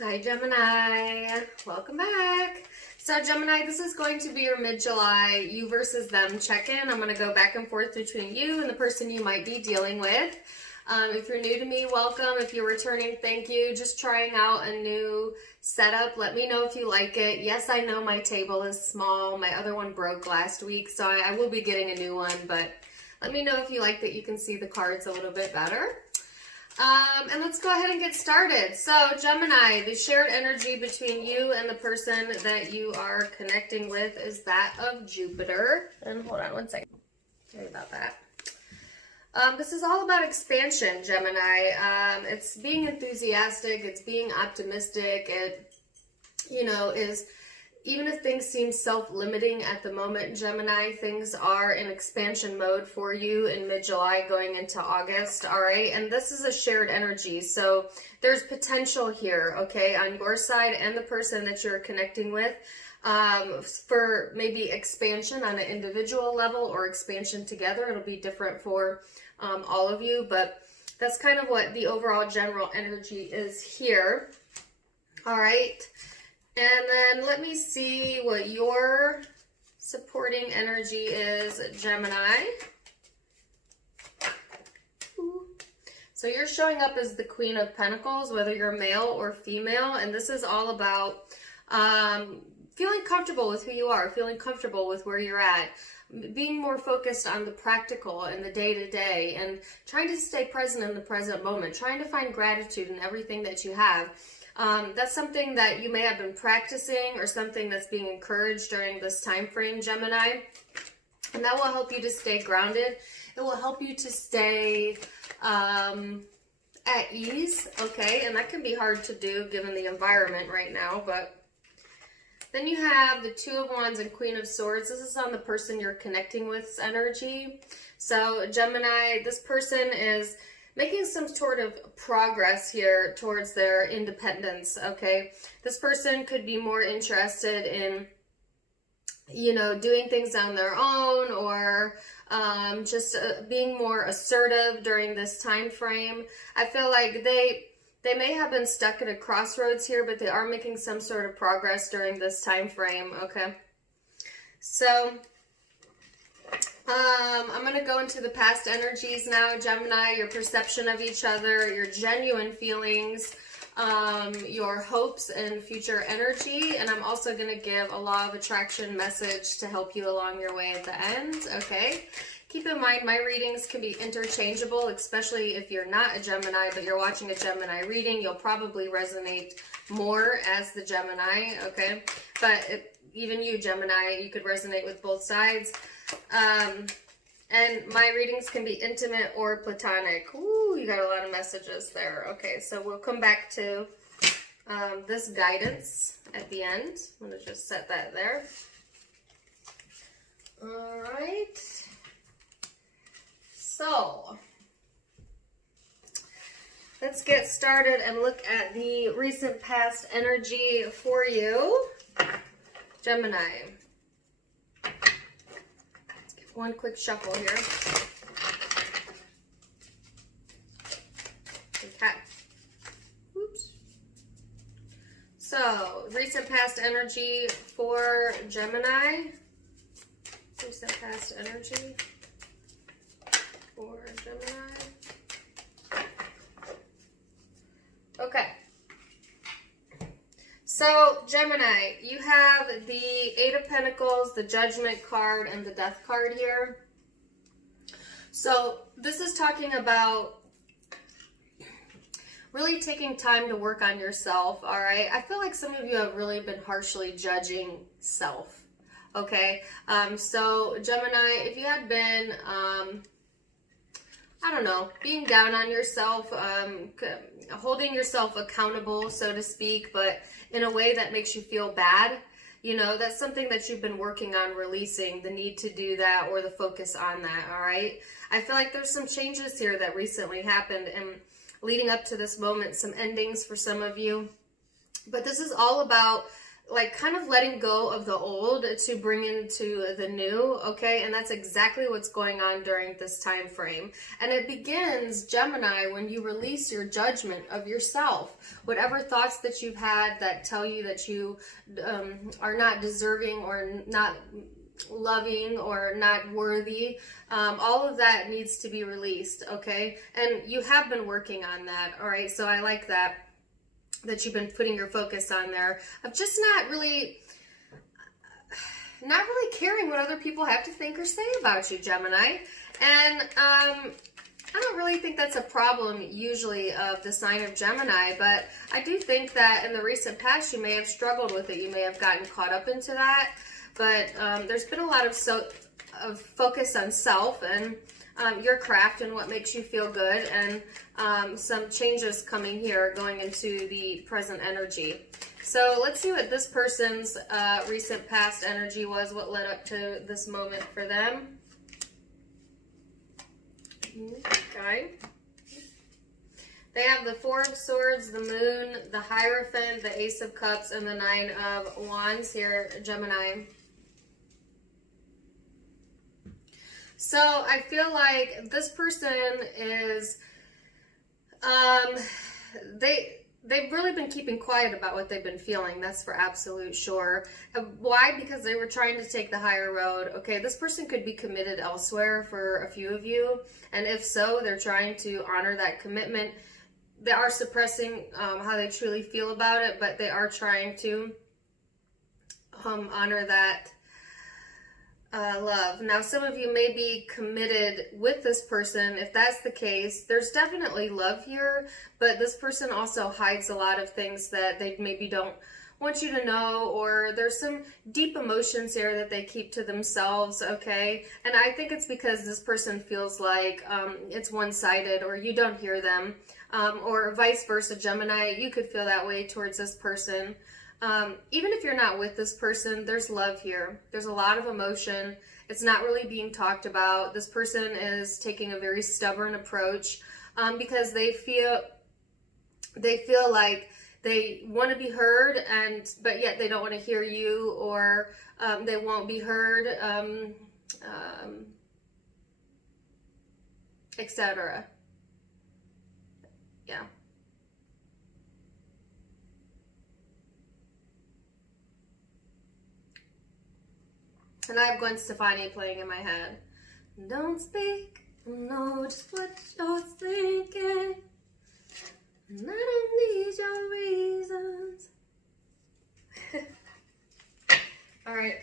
Hi Gemini, welcome back. So Gemini, this is going to be your mid-July you versus them check-in. I'm going to go back and forth between you and the person you might be dealing with. If you're new to me, welcome. If you're returning, thank you. Just trying out a new setup. Let me know if you like it. Yes, I know my table is small. My other one broke last week, so I will be getting a new one, but let me know if you like that you can see the cards a little bit better. And let's go ahead and get started. So Gemini, the shared energy between you and the person that you are connecting with is that of Jupiter. And hold on one second. Sorry about that. This is all about expansion, Gemini. It's being enthusiastic. It's being optimistic. It, is, even if things seem self-limiting at the moment, Gemini, things are in expansion mode for you in mid-July going into August, all right? And this is a shared energy, so there's potential here, okay, on your side and the person that you're connecting with for maybe expansion on an individual level or expansion together. It'll be different for all of you, but that's kind of what the overall general energy is here, all right? And then let me see what your supporting energy is, Gemini. Ooh. So you're showing up as the Queen of Pentacles, whether you're male or female, and this is all about feeling comfortable with who you are, feeling comfortable with where you're at, being more focused on the practical and the day-to-day, and trying to stay present in the present moment, trying to find gratitude in everything that you have. That's something that you may have been practicing or something that's being encouraged during this time frame, Gemini. And that will help you to stay grounded. It will help you to stay at ease, okay? And that can be hard to do given the environment right now. But then you have the Two of Wands and Queen of Swords. This is on the person you're connecting with's energy. So Gemini, this person is making some sort of progress here towards their independence, okay? This person could be more interested in, doing things on their own or just being more assertive during this time frame. I feel like they may have been stuck at a crossroads here, but they are making some sort of progress during this time frame, okay? So I'm going to go into the past energies now, Gemini, your perception of each other, your genuine feelings, your hopes and future energy, and I'm also going to give a law of attraction message to help you along your way at the end, okay? Keep in mind, my readings can be interchangeable, especially if you're not a Gemini, but you're watching a Gemini reading. You'll probably resonate more as the Gemini, okay? But even you, Gemini, you could resonate with both sides. And my readings can be intimate or platonic. Ooh, you got a lot of messages there. Okay, so we'll come back to this guidance at the end. I'm going to just set that there. All right. So let's get started and look at the recent past energy for you, Gemini. One quick shuffle here. Okay. Oops. So, recent past energy for Gemini. Recent past energy for Gemini. Okay. So, Gemini, you have the Eight of Pentacles, the Judgment card, and the Death card here. So, this is talking about really taking time to work on yourself, all right? I feel like some of you have really been harshly judging self, okay? So, Gemini, if you had been, I don't know, being down on yourself, holding yourself accountable, so to speak, but in a way that makes you feel bad, that's something that you've been working on releasing, the need to do that or the focus on that, all right? I feel like there's some changes here that recently happened and leading up to this moment, some endings for some of you. But this is all about like kind of letting go of the old to bring into the new, okay? And that's exactly what's going on during this time frame. And it begins, Gemini, when you release your judgment of yourself. Whatever thoughts that you've had that tell you that you are not deserving or not loving or not worthy, all of that needs to be released, okay? And you have been working on that, all right? So I like that you've been putting your focus on there of just not really caring what other people have to think or say about you, Gemini. And I don't really think that's a problem usually of the sign of Gemini, but I do think that in the recent past you may have struggled with it. You may have gotten caught up into that, but there's been a lot of focus on self and your craft and what makes you feel good, and some changes coming here going into the present energy. So let's see what this person's recent past energy was, what led up to this moment for them. Okay. They have the Four of Swords, the Moon, the Hierophant, the Ace of Cups, and the Nine of Wands here, Gemini. So I feel like this person is, they've really been keeping quiet about what they've been feeling. That's for absolute sure. Why? Because they were trying to take the higher road. Okay, this person could be committed elsewhere for a few of you. And if so, they're trying to honor that commitment. They are suppressing how they truly feel about it, but they are trying to honor that love. Now, some of you may be committed with this person. If that's the case, there's definitely love here, but this person also hides a lot of things that they maybe don't want you to know, or there's some deep emotions here that they keep to themselves, okay? And I think it's because this person feels like it's one-sided, or you don't hear them, or vice versa, Gemini. You could feel that way towards this person. Even if you're not with this person, there's love here. There's a lot of emotion. It's not really being talked about. This person is taking a very stubborn approach because they feel like they want to be heard, but yet they don't want to hear you, or they won't be heard, etc. Yeah. And I have Gwen Stefani playing in my head. Don't speak, I know just what you're thinking, and I don't need your reasons. Alright.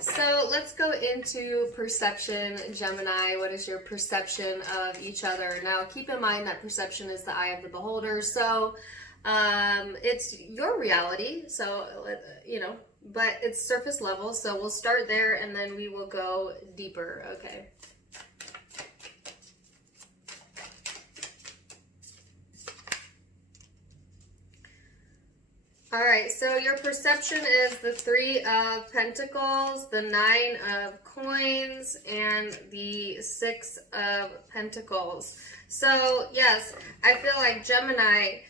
So let's go into perception, Gemini. What is your perception of each other? Now, keep in mind that perception is the eye of the beholder. So it's your reality. So, but it's surface level, so we'll start there and then we will go deeper, okay? All right, so your perception is the Three of Pentacles, the Nine of Coins, and the Six of Pentacles. So, yes, I feel like Gemini,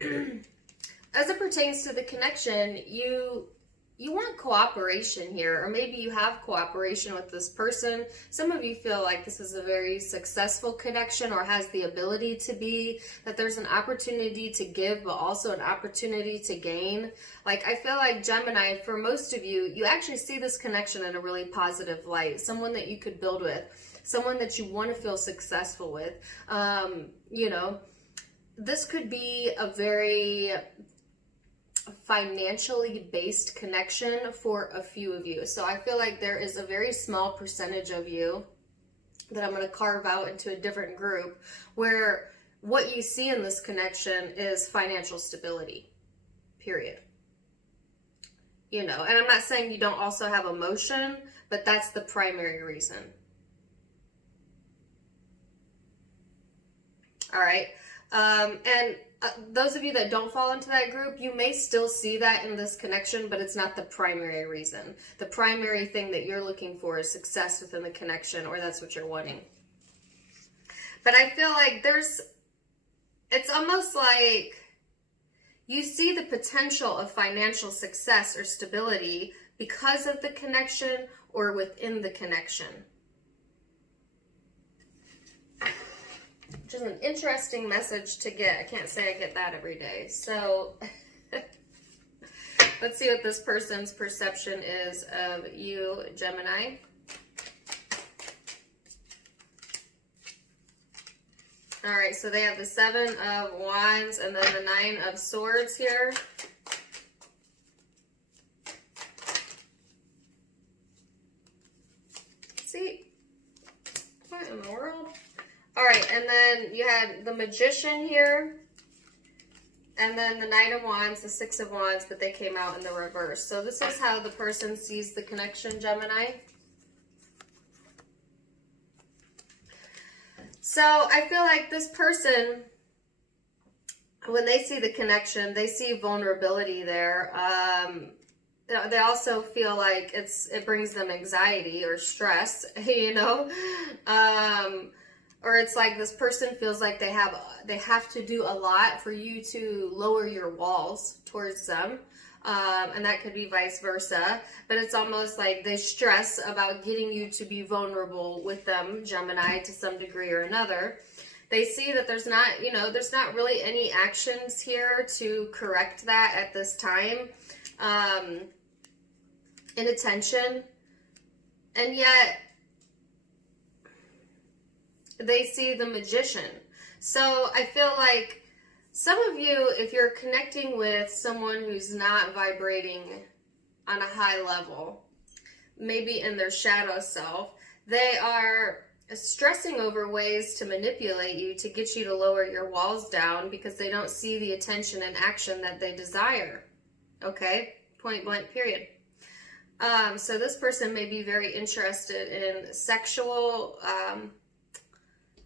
as it pertains to the connection, you want cooperation here, or maybe you have cooperation with this person. Some of you feel like this is a very successful connection, or has the ability to be, that there's an opportunity to give, but also an opportunity to gain. Like, I feel like Gemini, for most of you, you actually see this connection in a really positive light. Someone that you could build with, someone that you want to feel successful with. This could be a very financially based connection for a few of you. So I feel like there is a very small percentage of you that I'm going to carve out into a different group, where what you see in this connection is financial stability, period. And I'm not saying you don't also have emotion, but that's the primary reason. All right. And those of you that don't fall into that group, you may still see that in this connection, but it's not the primary reason. The primary thing that you're looking for is success within the connection, or that's what you're wanting. But I feel like it's almost like You see the potential of financial success or stability because of the connection or within the connection. Which is an interesting message to get. I can't say I get that every day. So let's see what this person's perception is of you, Gemini. All right, so they have the 7 of Wands and then the 9 of Swords here. See? What in the world? All right, and then you had the Magician here. And then the Knight of Wands, the 6 of Wands, but they came out in the reverse. So this is how the person sees the connection, Gemini. So I feel like this person, when they see the connection, they see vulnerability there. They also feel like it brings them anxiety or stress, you know, or it's like this person feels like they have to do a lot for you to lower your walls towards them. And that could be vice versa, but it's almost like they stress about getting you to be vulnerable with them, Gemini, to some degree or another. They see that there's not really any actions here to correct that at this time, inattention, and yet they see the Magician. So I feel like some of you, if you're connecting with someone who's not vibrating on a high level, maybe in their shadow self, they are stressing over ways to manipulate you, to get you to lower your walls down because they don't see the attention and action that they desire. Okay? Point blank, period. So this person may be very interested in sexual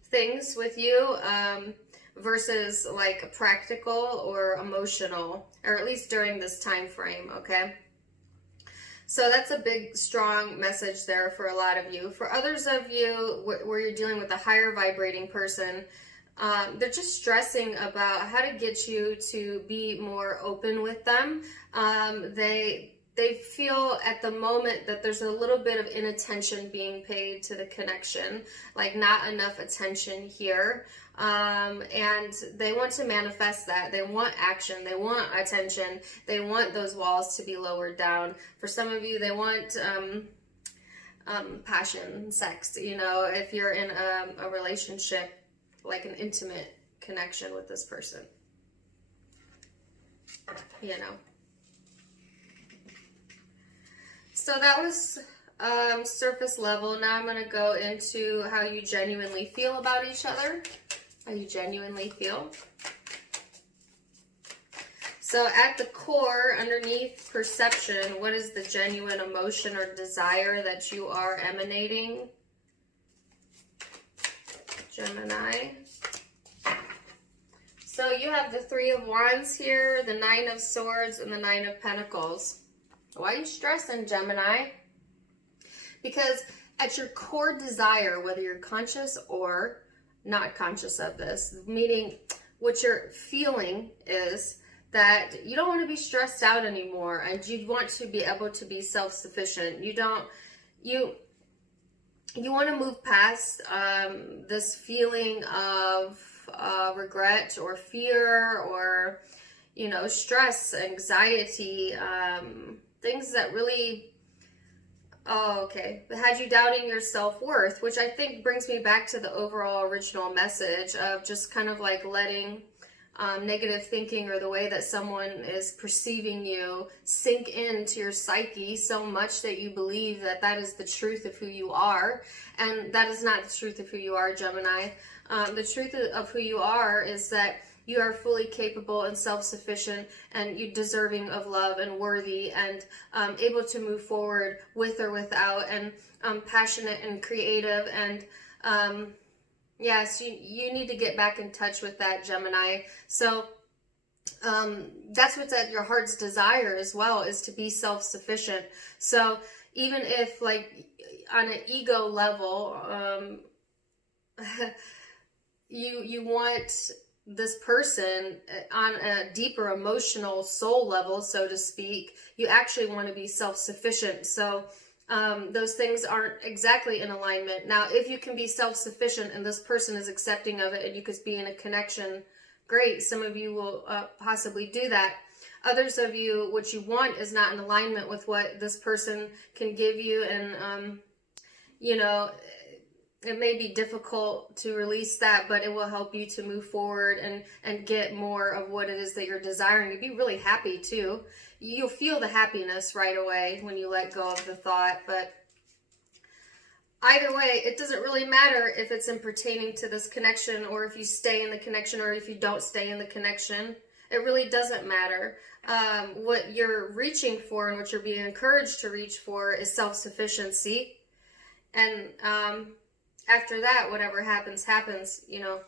things with you, versus like practical or emotional, or at least during this time frame, okay? So that's a big, strong message there for a lot of you. For others of you, where you're dealing with a higher vibrating person, they're just stressing about how to get you to be more open with them. They feel at the moment that there's a little bit of inattention being paid to the connection, like not enough attention here. And they want to manifest that. They want action. They want attention. They want those walls to be lowered down. For some of you, they want passion, sex. You know, if you're in a relationship, like an intimate connection with this person, you know. So that was surface level. Now I'm going to go into how you genuinely feel about each other. How you genuinely feel. So at the core, underneath perception, what is the genuine emotion or desire that you are emanating? Gemini. So you have the 3 of Wands here, the 9 of Swords, and the 9 of Pentacles. Why are you stressing, Gemini? Because at your core desire, whether you're conscious or not conscious of this, meaning what you're feeling is that you don't want to be stressed out anymore, and you want to be able to be self-sufficient. You want to move past this feeling of regret or fear or, you know, stress, anxiety, things that really, had you doubting your self-worth, which I think brings me back to the overall original message of just kind of like letting negative thinking or the way that someone is perceiving you sink into your psyche so much that you believe that that is the truth of who you are. And that is not the truth of who you are, Gemini. The truth of who you are is that you are fully capable and self-sufficient, and you're deserving of love and worthy and able to move forward with or without, and passionate and creative. And yes, you need to get back in touch with that, Gemini. So that's what's at your heart's desire as well, is to be self-sufficient. So even if, like, on an ego level, you want this person on a deeper emotional soul level, so to speak, you actually want to be self-sufficient. So those things aren't exactly in alignment. Now, if you can be self-sufficient and this person is accepting of it and you could be in a connection, great. Some of you will possibly do that. Others of you, what you want is not in alignment with what this person can give you, and you know, it may be difficult to release that, but it will help you to move forward and get more of what it is that you're desiring. You'll be really happy too. You'll feel the happiness right away when you let go of the thought. But either way, it doesn't really matter if it's in pertaining to this connection, or if you stay in the connection, or if you don't stay in the connection. It really doesn't matter. What you're reaching for and what you're being encouraged to reach for is self-sufficiency. And after that, whatever happens, happens, you know.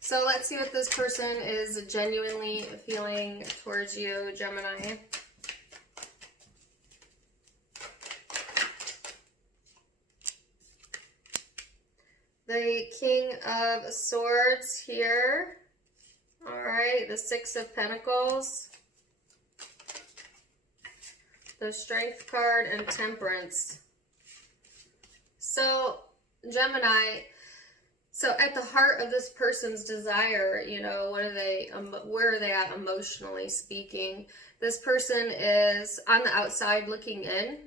So let's see what this person is genuinely feeling towards you, Gemini. The King of Swords here. All right, the Six of Pentacles. The Strength card and Temperance. So, Gemini, so at the heart of this person's desire, you know, what are they, where are they at emotionally speaking? This person is on the outside looking in.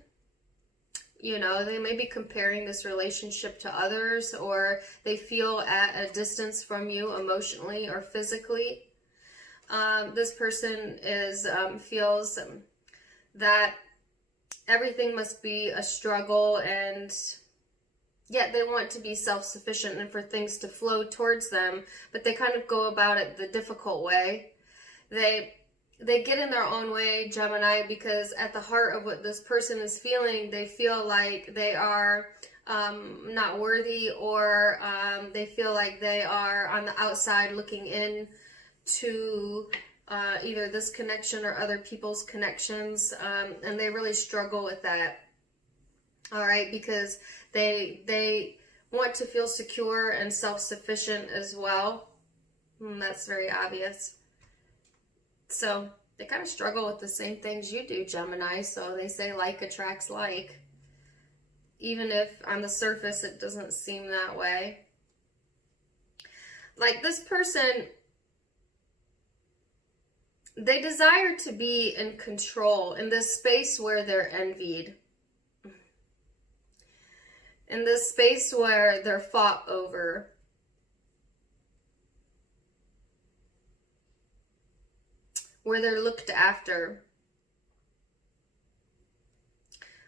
You know, they may be comparing this relationship to others, or they feel at a distance from you emotionally or physically. This person is feels that everything must be a struggle, and yet they want to be self-sufficient and for things to flow towards them, but they kind of go about it the difficult way. They get in their own way, Gemini, because at the heart of what this person is feeling, they feel like they are not worthy, or they feel like they are on the outside looking in to either this connection or other people's connections, and they really struggle with that. All right, because they want to feel secure and self-sufficient as well. That's very obvious. So they kind of struggle with the same things you do, Gemini. So they say like attracts like, even if on the surface it doesn't seem that way. Like this person, they desire to be in control in this space where they're envied. In this space where they're fought over. Where they're looked after.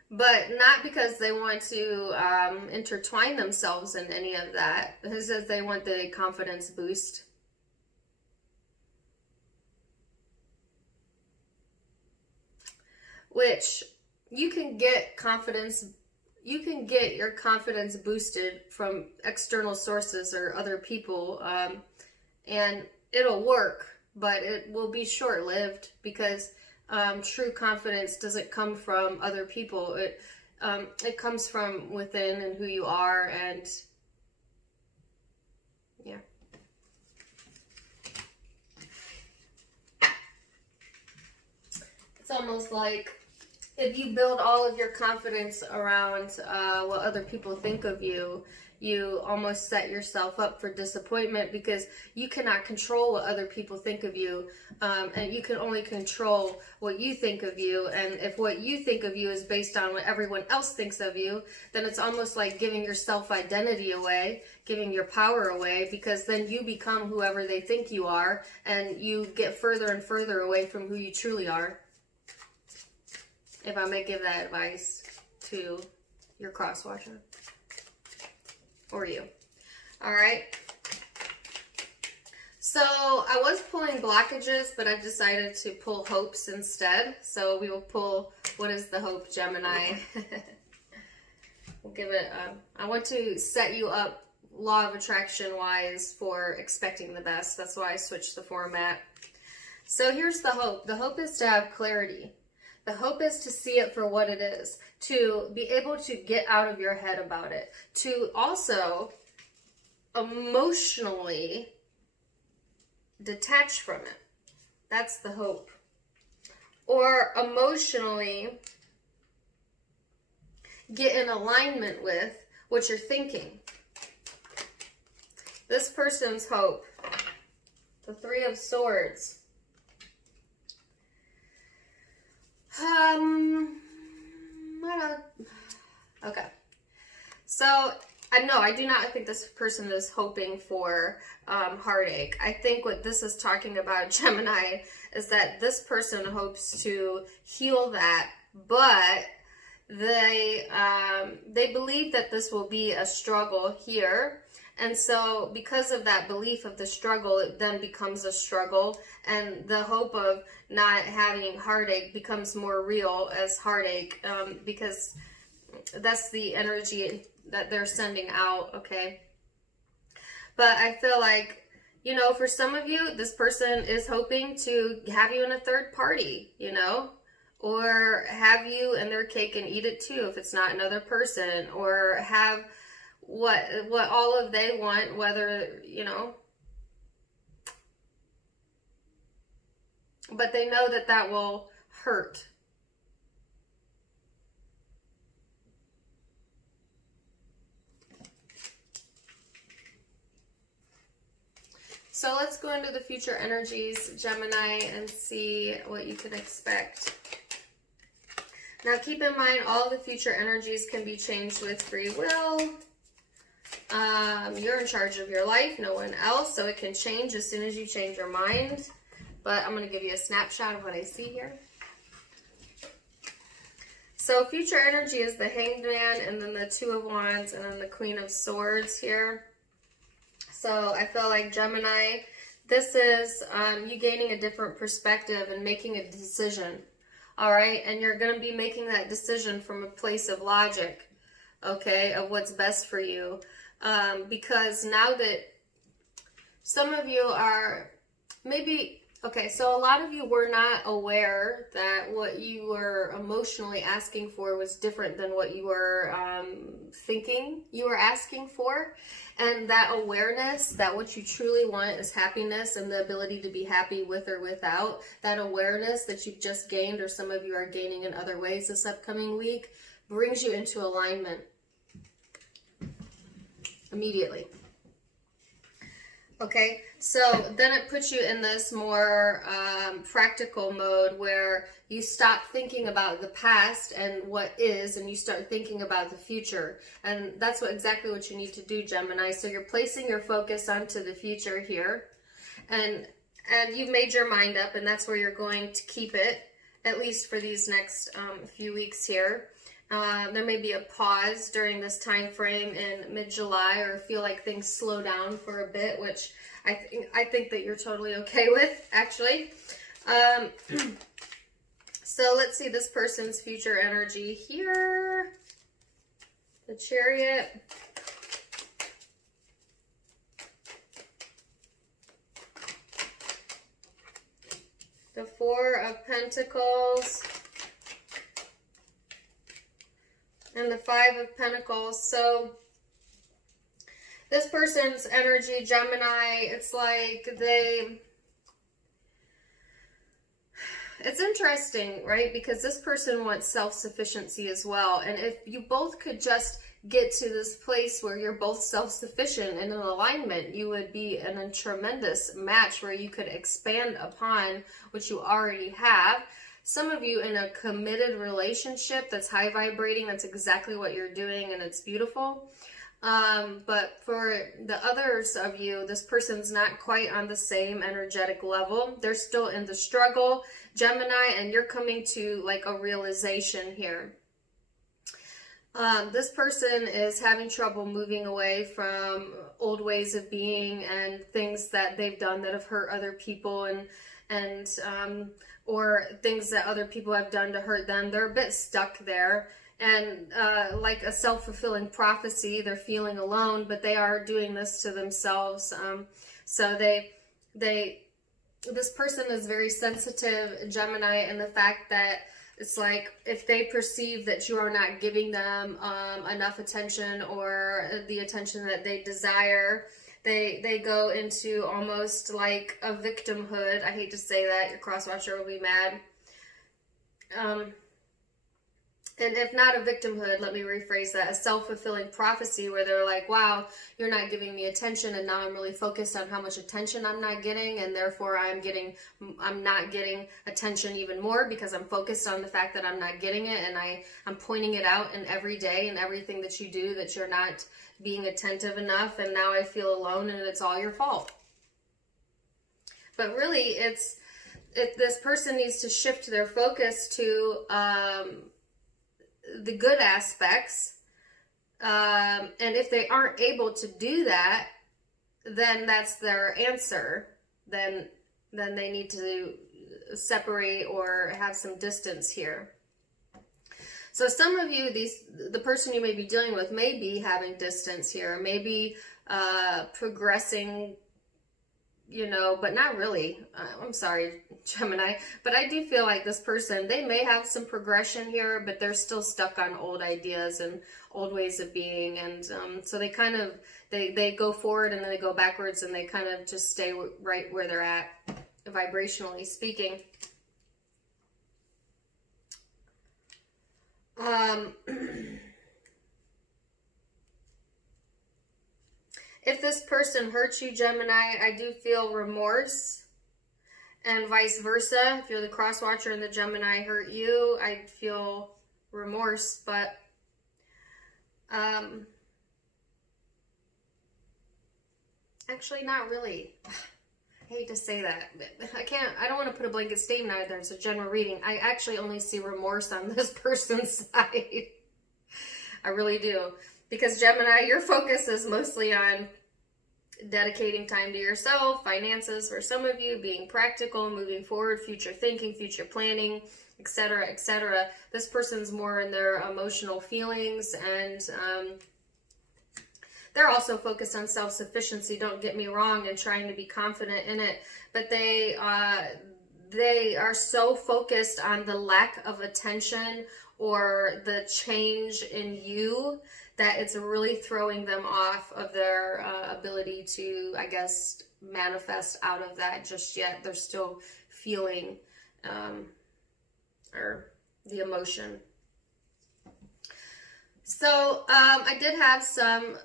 But not because they want to intertwine themselves in any of that. It says they want the confidence boost. Which you can get confidence, you can get your confidence boosted from external sources or other people, and it'll work, but it will be short-lived, because true confidence doesn't come from other people. It comes from within and who you are, and yeah. It's almost like if you build all of your confidence around what other people think of you, you almost set yourself up for disappointment, because you cannot control what other people think of you, and you can only control what you think of you. And if what you think of you is based on what everyone else thinks of you, then it's almost like giving your self-identity away, giving your power away, because then you become whoever they think you are, and you get further and further away from who you truly are. If I may give that advice to your cross-watcher. Or you. Alright. So I was pulling blockages, but I've decided to pull hopes instead. So we will pull, what is the hope, Gemini? We'll give it, I want to set you up law of attraction wise for expecting the best. That's why I switched the format. So here's the hope. The hope is to have clarity. The hope is to see it for what it is, to be able to get out of your head about it, to also emotionally detach from it. That's the hope. Or emotionally get in alignment with what you're thinking. This person's hope. The Three of Swords. Okay. So, I do not think this person is hoping for heartache. I think what this is talking about, Gemini, is that this person hopes to heal that, but they believe that this will be a struggle here. And so because of that belief of the struggle, it then becomes a struggle, and the hope of not having heartache becomes more real as heartache, because that's the energy that they're sending out, okay? But I feel like, you know, for some of you, this person is hoping to have you in a third party, you know? Or have you in their cake and eat it too if it's not another person, or have what all of they want, whether, you know, but they know that that will hurt. So let's go into the future energies, Gemini, and see what you can expect. Now keep in mind, all the future energies can be changed with free will. You're in charge of your life, no one else, so it can change as soon as you change your mind. But I'm going to give you a snapshot of what I see here. So future energy is the Hanged Man, and then the Two of Wands, and then the Queen of Swords here. So I feel like, Gemini, this is you gaining a different perspective and making a decision. All right, and you're going to be making that decision from a place of logic, okay, of what's best for you. Because now that some of you are maybe, okay, so a lot of you were not aware that what you were emotionally asking for was different than what you were thinking you were asking for. And that awareness that what you truly want is happiness and the ability to be happy with or without, that awareness that you've just gained, or some of you are gaining in other ways this upcoming week, brings you into alignment immediately. Okay, so then it puts you in this more practical mode where you stop thinking about the past and what is, and you start thinking about the future. And that's exactly what you need to do, Gemini. So you're placing your focus onto the future here, and you've made your mind up, and that's where you're going to keep it, at least for these next few weeks here. There may be a pause during this time frame in mid-July, or feel like things slow down for a bit, which I think that you're totally okay with, actually. So let's see this person's future energy here. The Chariot. The Four of Pentacles. And the Five of Pentacles. So this person's energy, Gemini, it's like it's interesting, right? Because this person wants self-sufficiency as well. And if you both could just get to this place where you're both self-sufficient and in alignment, you would be in a tremendous match where you could expand upon what you already have. Some of you in a committed relationship that's high vibrating, that's exactly what you're doing, and it's beautiful. But for the others of you, this person's not quite on the same energetic level. They're still in the struggle, Gemini, and you're coming to like a realization here. This person is having trouble moving away from old ways of being and things that they've done that have hurt other people, and or things that other people have done to hurt them. They're a bit stuck there. And like a self-fulfilling prophecy, they're feeling alone, but they are doing this to themselves. So this person is very sensitive, Gemini, and the fact that it's like if they perceive that you are not giving them enough attention or the attention that they desire, They go into almost like a victimhood. I hate to say that. Your cross watcher will be mad. And if not a victimhood, let me rephrase that, a self-fulfilling prophecy where they're like, wow, you're not giving me attention, and now I'm really focused on how much attention I'm not getting, and therefore I'm not getting attention even more because I'm focused on the fact that I'm not getting it, and I'm pointing it out in every day and everything that you do that you're not being attentive enough, and now I feel alone and it's all your fault. But really, this person needs to shift their focus to the good aspects, and if they aren't able to do that, then that's their answer. Then they need to separate or have some distance here. So some of you, the person you may be dealing with may be having distance here, maybe progressing, you know, but not really. I'm sorry, Gemini, but I do feel like this person, they may have some progression here, but they're still stuck on old ideas and old ways of being. And so they kind of, they go forward and then they go backwards, and they kind of just stay right where they're at, vibrationally speaking. If this person hurts you, Gemini, I do feel remorse, and vice versa. If you're the cross watcher and the Gemini hurt you, I feel remorse, but actually not really. I hate to say that. I don't want to put a blanket statement out there. It's a general reading. I actually only see remorse on this person's side. I really do. Because Gemini, your focus is mostly on dedicating time to yourself, finances for some of you, being practical, moving forward, future thinking, future planning, etc., etc. This person's more in their emotional feelings, and they're also focused on self-sufficiency, don't get me wrong, and trying to be confident in it, but they are so focused on the lack of attention or the change in you that it's really throwing them off of their ability to, I guess, manifest out of that just yet. They're still feeling or the emotion. So I did have some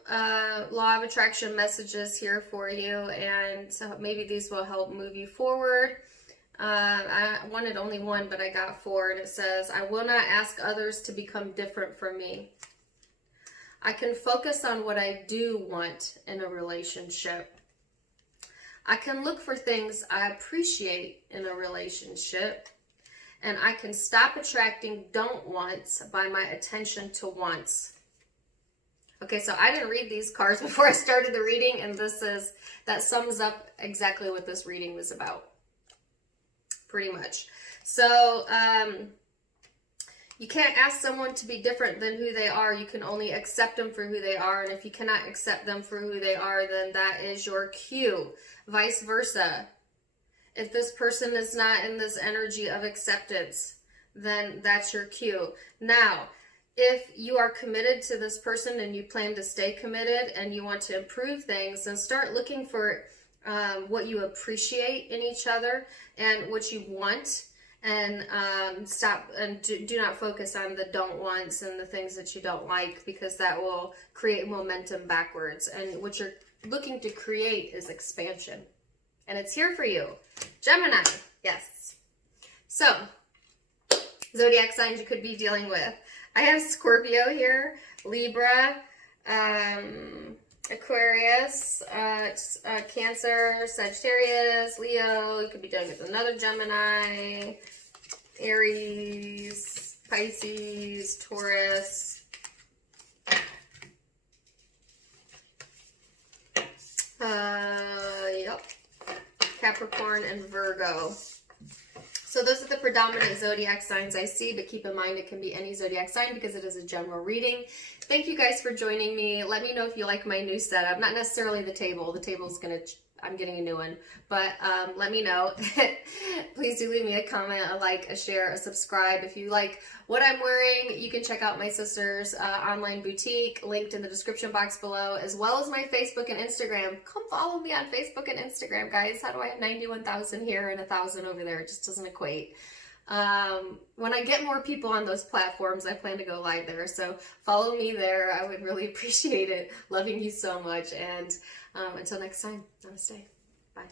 law of attraction messages here for you, and so maybe these will help move you forward. I wanted only one, but I got 4, and it says, I will not ask others to become different from me. I can focus on what I do want in a relationship. I can look for things I appreciate in a relationship. And I can stop attracting don't wants by my attention to wants. Okay, so I didn't read these cards before I started the reading, and that sums up exactly what this reading was about. Pretty much. So, you can't ask someone to be different than who they are. You can only accept them for who they are. And if you cannot accept them for who they are, then that is your cue. Vice versa. If this person is not in this energy of acceptance, then that's your cue. Now, if you are committed to this person and you plan to stay committed and you want to improve things, then start looking for what you appreciate in each other and what you want. And stop and do not focus on the don't wants and the things that you don't like, because that will create momentum backwards. And what you're looking to create is expansion. And it's here for you. Gemini, yes. So, zodiac signs you could be dealing with. I have Scorpio here, Libra, Aquarius, Cancer, Sagittarius, Leo. You could be dealing with another Gemini, Aries, Pisces, Taurus. Yep. Capricorn and Virgo. So those are the predominant zodiac signs I see, but keep in mind it can be any zodiac sign because it is a general reading. Thank you guys for joining me. Let me know if you like my new setup. Not necessarily the table. The table's going to, I'm getting a new one. But let me know. Please do leave me a comment, a like, a share, a subscribe. If you like what I'm wearing, you can check out my sister's online boutique, linked in the description box below, as well as my Facebook and Instagram. Come follow me on Facebook and Instagram, guys. How do I have 91,000 here and 1,000 over there? It just doesn't equate. When I get more people on those platforms, I plan to go live there. So follow me there. I would really appreciate it. Loving you so much. And until next time, namaste. Bye.